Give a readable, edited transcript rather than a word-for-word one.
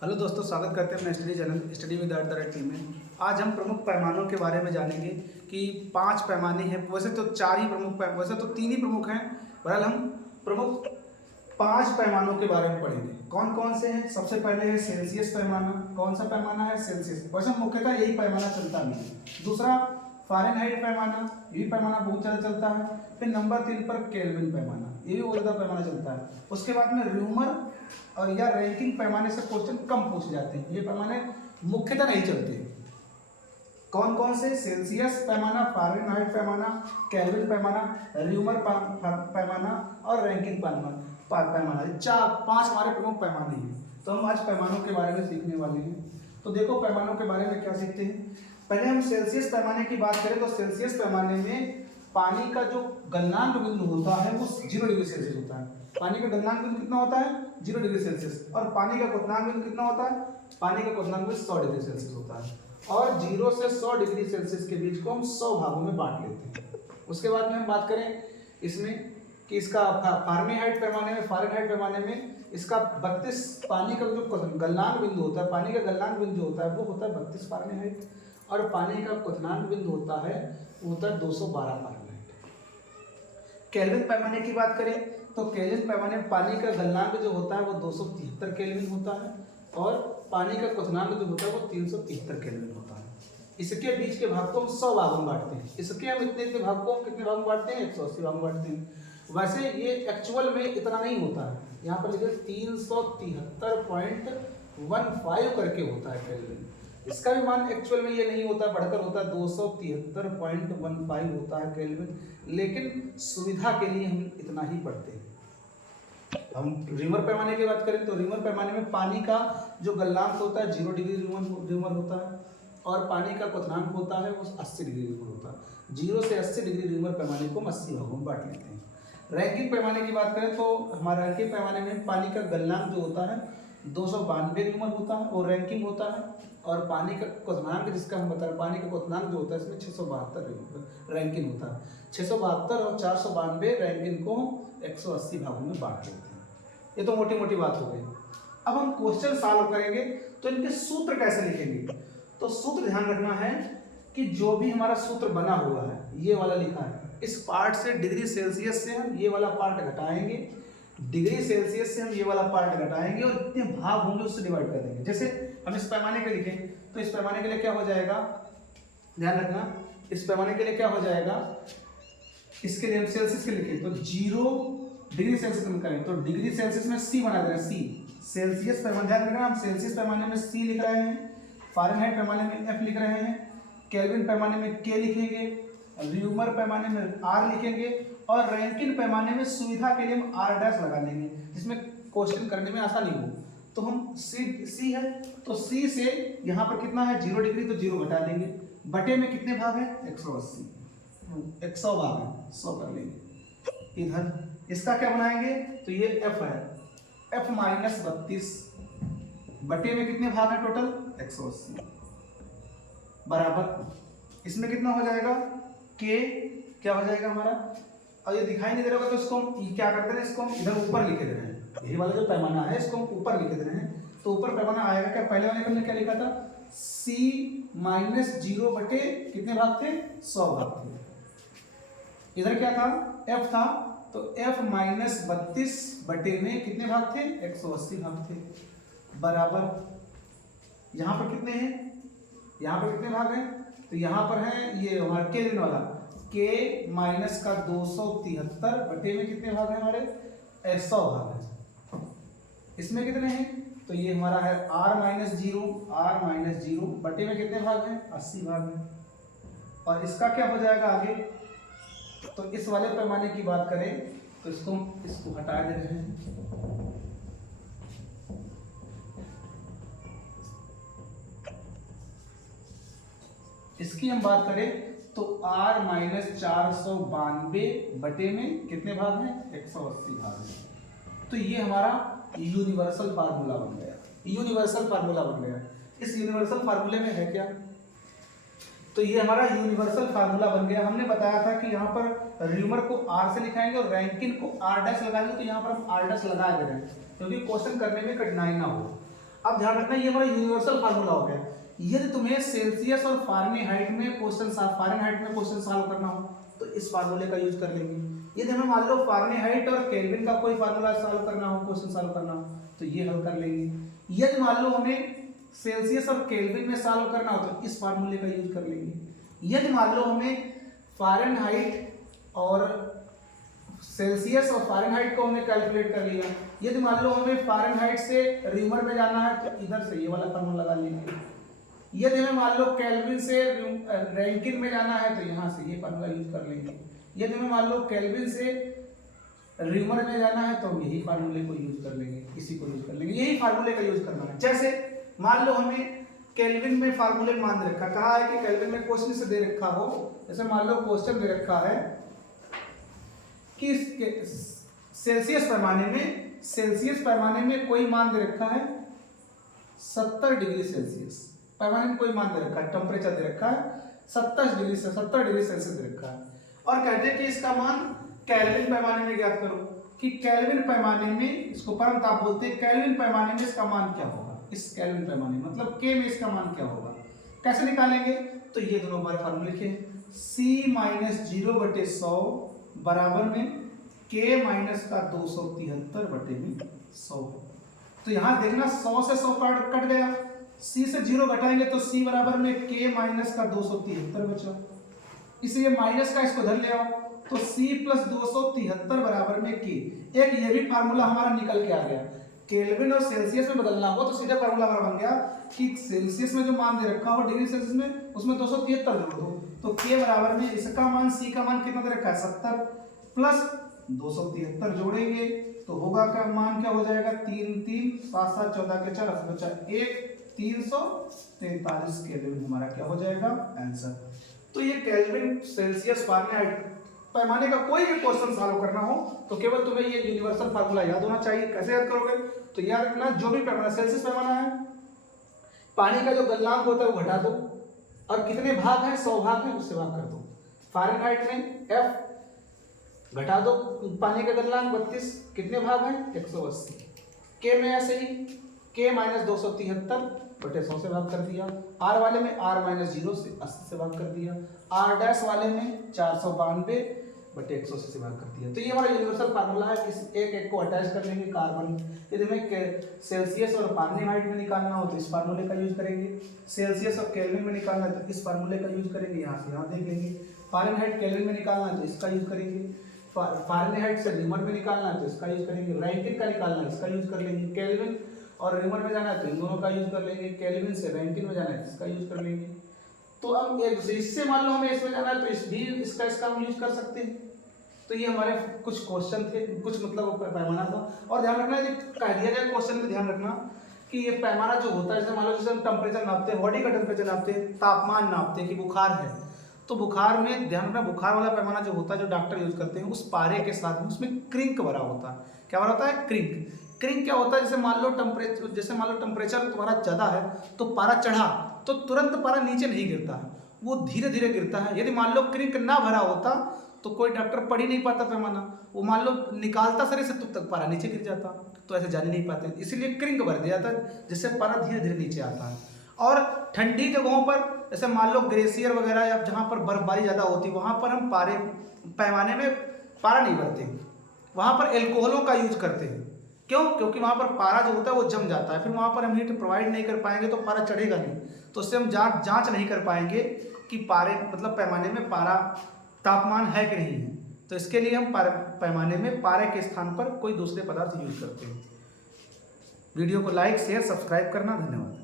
Hello दोस्तों, स्वागत करते हैं अपने study channel study with the red team में। आज हम प्रमुख पैमानों के बारे में जानेंगे कि 5 पैमाने हैं। वैसे तो 4 ही प्रमुख वैसे तो 3 ही प्रमुख हैं। बहरहाल हम प्रमुख 5 पैमानों के बारे में पढ़ेंगे। कौन कौन से हैं? सबसे पहले है सेल्सियस पैमाना। कौन सा पैमाना है? सेल्सियस। वैसे मुख्यतः यही पैमाना चलता नहीं है। दूसरा फ़ारेनहाइट पैमाना, ये पैमाना बहुत ज़्यादा चलता है। फिर नंबर 3 पर केल्विन पैमाना, ये भी बहुत ज़्यादा पैमाना चलता है। उसके बाद में र्यूमर और या रैंकिंग पैमाने से क्वेश्चन कम पूछे जाते हैं। ये पैमाने मुख्यतः नहीं चलते। कौन कौन से? सेल्सियस पैमाना, फ़ारेनहाइट पैमाना, केल्विन पैमाना, र्यूमर पैमाना और रैंकिंग पैमाना। ये 4-5 हमारे प्रमुख पैमाने हैं। तो हम आज पैमानों के बारे में सीखने वाले हैं। तो देखो पैमानों के बारे में क्या सीखते हैं। पहले हम सेल्सियस पैमाने की बात करें तो सेल्सियस पैमाने में पानी का जो गलनांक बिंदु होता है वो 0 डिग्री सेल्सियस होता है। पानी का गलनांक बिंदु कितना होता है? 0 डिग्री सेल्सियस। और पानी का क्वथनांक बिंदु कितना होता है? पानी का क्वथनांक बिंदु 100 डिग्री सेल्सियस होता है। और 0 से 100 डिग्री सेल्सियस के बीच को हम 100 भागों में बांट लेते हैं। उसके बाद में हम बात करें इसमें कि इसका फ़ारेनहाइट पैमाने में इसका 32 पानी का जो गलनांक बिंदु होता है, पानी का गलनांक बिंदु होता है वो होता है 32 फ़ारेनहाइट। और पानी का क्वथनांक बिंदु होता है वो होता है 212 फ़ारेनहाइट। केल्विन पैमाने की बात करें तो केल्विन पैमाने में पानी का गलनांक जो होता है वो 273 केल्विन होता है और पानी का क्वथनांक जो होता है वो 373 केल्विन होता है। इसके बीच के भाग को हम 100 भागों में बांटते हैं। इसके हम इतने भाग को कितने भाग में बांटते हैं? 180 भाग में बांटते हैं। वैसे ये एक्चुअल में इतना नहीं होता है। यहाँ पर लिखे 373.15 करके होता है केल्विन। इसका भी मान एक्चुअल में ये नहीं होता, बढ़कर होता है 273.15 होता है केल्विन। लेकिन सुविधा के लिए हम इतना ही पढ़ते हैं। हम र्यूमर पैमाने की बात करें तो र्यूमर पैमाने में पानी का जो गलनांक होता है 0 डिग्री र्यूमर होता है और पानी का क्वथनांक होता है वो 80 डिग्री र्यूमर होता है। 0 से 80 डिग्री र्यूमर पैमाने को हम 80 भागों में बांट लेते हैं। रैंकिंग पैमाने की बात करें तो हमारा रैंकिंग पैमाने में पानी का गलनांक जो होता है 292 र्यूमर होता है और रैंकिंग होता है। और पानी का क्वथनांक जिसका हम बता रहे हैं, पानी का क्वथनांक जो होता है इसमें 672 रैंकिंग होता है। 672 और 492 रैंकिंग को 180 भागों में बांट लेते हैं। ये तो मोटी मोटी बात हो गई। अब हम क्वेश्चन सॉल्व करेंगे तो इनके सूत्र कैसे लिखेंगे। तो सूत्र ध्यान रखना है कि जो भी हमारा सूत्र बना हुआ है ये वाला लिखा है, इस पार्ट से डिग्री सेल्सियस से हम ये वाला पार्ट घटाएंगे, डिग्री सेल्सियस से हम ये वाला पार्ट घटाएंगे और इतने भाग होंगे उससे डिवाइड कर देंगे। जैसे हम इस पैमाने के लिखें तो इस पैमाने के लिए क्या हो जाएगा, ध्यान रखना, इस पैमाने के लिए क्या हो जाएगा, इसके लिए हम सेल्सियस के लिखें तो 0 डिग्री सेल्सियस में करें तो डिग्री सेल्सियस में सी बना दे रहे हैं, सी सेल्सियस पैमाने। ध्यान रखना, हम सेल्सियस पैमाने में सी लिख रहे हैं, फ़ारेनहाइट पैमाने में एफ लिख रहे हैं, केल्विन पैमाने में के लिखेंगे, र्यूमर पैमाने में आर लिखेंगे और रैंकिन पैमाने में सुविधा के लिए हम आर डैश लगा लेंगे जिसमें क्वेश्चन करने में आसानी हो। तो हम सी है तो सी से यहाँ पर कितना है 0 डिग्री तो 0 घटा देंगे, बटे में कितने भाग है 180, 100 भाग है, 100 कर लेंगे। इधर इसका क्या बनाएंगे तो ये एफ है, एफ माइनस 32 बटे में कितने भाग है टोटल 180 बराबर इसमें कितना हो जाएगा के, क्या हो जाएगा हमारा। और ये दिखाई नहीं दे रहा होगा तो इसको हम क्या करते हैं, इसको हम इधर ऊपर लिखे दे रहे हैं। यही वाला जो पैमाना है इसको हम ऊपर लिखे दे रहे हैं तो ऊपर पैमाना आएगा क्या, पहले वाले में क्या लिखा था C माइनस 0 बटे कितने भाग थे 100 भाग थे। इधर क्या था F था तो F माइनस 32 बटे में कितने भाग थे 180 भाग थे बराबर यहाँ पर कितने हैं, यहाँ पर कितने भाग हैं तो यहाँ पर है ये हमारा केल्विन वाला के माइनस का 273 बटे में कितने भाग हैं हमारे 100 भाग हैं। इसमें कितने हैं तो ये हमारा है r माइनस 0 बटे में कितने भाग हैं 80 भाग हैं। और इसका क्या हो जाएगा आगे, तो इस वाले पैमाने की बात करें तो इसको हटा दे रहे हैं। इसकी हम बात करें तो r माइनस 492 बटे में कितने भाग हैं 180 भाग हैं। तो ये हमारा यूनिवर्सल फार्मूला बन गया, यूनिवर्सल फार्मूला बन गया। इस यूनिवर्सल फार्मूले में है क्या, तो ये हमारा यूनिवर्सल फार्मूला बन गया। हमने बताया था कि यहाँ पर र्यूमर को r से लिखाएंगे और रैंकिन को r डैश लगाएंगे तो यहाँ पर हम r डैश लगा दे रहे हैं क्योंकि क्वेश्चन करने में कठिनाई ना हो। अब ध्यान रखना ये हमारा यूनिवर्सल फार्मूला हो गया। यदि तुम्हें सेल्सियस और फारेनहाइट में क्वेश्चन सॉल्व करना हो तो इस फार्मूले का यूज कर लेंगे। यदि हमें मान लो फारेनहाइट और केल्विन का कोई फार्मूला सॉल्व करना हो, क्वेश्चन सॉल्व करना हो तो ये हल कर लेंगे। यदि मान लो हमें सेल्सियस और केल्विन में सॉल्व करना हो तो इस फार्मूले का यूज कर लेंगे। यदि मान लो हमें फारेनहाइट और सेल्सियस और फारेनहाइट को हमने कैलकुलेट कर लिया, यदि मान लो हमें फारेनहाइट से रीमर में जाना है तो इधर से ये वाला फार्मूला लगा लेंगे। यदि हमें मान लो केल्विन से रैंकिन में जाना है तो यहाँ से ये फार्मूला यूज कर लेंगे। यदि हमें मान लो केल्विन से रीमर में जाना है तो हम यही फार्मूले को यूज कर लेंगे, इसी को यूज कर लेंगे, यही फार्मूले का यूज करना है। जैसे मान लो हमें केल्विन में फार्मूले मान दे रखा, कहा है कि केल्विन में क्वेश्चन से दे रखा हो, जैसे मान लो क्वेश्चन दे रखा है कि सेल्सियस पैमाने में कोई मान दे रखा है 70 डिग्री सेल्सियस, पैमाने में कोई मान दे रखा है, टेम्परेचर दे रखा है 70 डिग्री सेल्सियस दे रखा है, और कहते हैं कि इसका मान केल्विन पैमाने में ज्ञात करो कि केल्विन पैमाने में, इसको परम ताप बोलते हैं, केल्विन पैमाने में इसका मान क्या होगा। इस केल्विन पैमाने मतलब के में इसका मान क्या होगा, कैसे निकालेंगे, तो ये दोनों हमारे फार्मूले लिखे C-0/100 बराबर में K माइनस का 273/100। तो यहाँ देखना 100 से 100 कट गया, C से 0 घटाएंगे तो C बराबर में K माइनस का 273 बचा, इसलिए माइनस का इसको धर ले आओ तो C प्लस 273 बराबर में K। एक ये भी फार्मूला हमारा निकल के आ गया। केल्विन और सेल्सियस में बदलना हो तो सीधा फार्मूला हमारा बन गया कि सेल्सियस में जो मान दे रखा हो डिग्री सेल्सियस में, उसमें 273 जोड़ दो तो K बराबर में इसका मान C का मान कितना दे रखा है 70 प्लस 273 जोड़ेंगे तो होगा क्या, मान क्या हो जाएगा 3 3 7 7 14 के 4 बचा 1 343 केल्विन हमारा क्या हो जाएगा आंसर। तो ये केल्विन, सेल्सियस, फारेनहाइट पैमाने का कोई भी क्वेश्चन सॉल्व करना हो तो केवल तुम्हें ये यूनिवर्सल फार्मूला याद होना चाहिए। कैसे याद करोगे, तो याद रखना जो भी पैमाना, सेल्सियस पैमाना है, पानी का जो गलनांक होता है वो घटा दो और कितने भाग हैं 100 भाग हैं उससे भाग कर दो। फारेनहाइट में F घटा दो, पानी का गलनांक 32 कितने भाग हैं 180। के में ऐसे ही K माइनस 273/100 से भाग कर दिया, R वाले में R माइनस 0 से 80 से भाग कर दिया, R डैश वाले में 492/100 से भाग कर दिया। तो ये हमारा यूनिवर्सल फार्मूला है। इस एक को अटैच कर लेंगे कार्बन। यदि हमें सेल्सियस और फारेनहाइट में निकालना हो तो इस फार्मूले का यूज करेंगे, सेल्सियस और केल्विन में निकालना है तो इस फार्मूले का यूज करेंगे, यहाँ से यहाँ देख लेंगे। फारेनहाइट केल्विन में निकालना है तो इसका यूज करेंगे, फारेनहाइट से रीमर में निकालना है तो इसका यूज करेंगे, रैंकिन का निकालना है इसका यूज कर लेंगे, केल्विन और रीमर में जाना है तो इन दोनों का यूज कर लेंगे, केल्विन से रैंकिन में जाना है इसका यूज कर लेंगे। तो अब एक इससे मान लो हमें इसमें जाना है तो इसका हम यूज कर सकते हैं। तो ये हमारे कुछ क्वेश्चन थे, कुछ मतलब पैमाना था। और ध्यान रखना है कह दिया गया क्वेश्चन में, ध्यान रखना कि ये पैमाना जो होता है, जैसे मान लो जैसे हम टेम्परेचर नापते हैं, बॉडी का टेम्परेचर नापते हैं, तापमान नापते हैं कि बुखार है, तो बुखार में ध्यान रखना बुखार वाला पैमाना जो होता है जो डॉक्टर यूज करते हैं उस पारे के साथ में उसमें क्रिंक भरा होता है। क्या भरा होता है क्रिंक। क्रिंक क्या होता है, जैसे मान लो टेम्परेचर तुम्हारा ज़्यादा है तो पारा चढ़ा तो तुरंत पारा नीचे नहीं गिरता है, वो धीरे धीरे गिरता है। यदि मान लो क्रिंक ना भरा होता तो कोई डॉक्टर पढ़ ही नहीं पाता पैमाना, वो मान लो निकालता सरे से तब तक पारा नीचे गिर जाता, तो ऐसे जान ही नहीं पाते, इसलिए क्रिंक भर दिया जाता है जिससे पारा धीरे धीरे नीचे आता है। और ठंडी जगहों पर जैसे मान लो ग्लेशियर वगैरह या जहाँ पर बर्फबारी ज़्यादा होती है वहाँ पर हम पैमाने में पारा नहीं भरते, वहाँ पर एल्कोहलों का यूज करते हैं। क्यों? क्योंकि वहाँ पर पारा जो होता है वो जम जाता है, फिर वहाँ पर हम हीट प्रोवाइड नहीं कर पाएंगे तो पारा चढ़ेगा नहीं, तो उससे हम जांच नहीं कर पाएंगे कि पारे मतलब पैमाने में पारा तापमान है कि नहीं है। तो इसके लिए हम पैमाने में पारे के स्थान पर कोई दूसरे पदार्थ यूज करते हैं। वीडियो को लाइक शेयर सब्सक्राइब करना, धन्यवाद।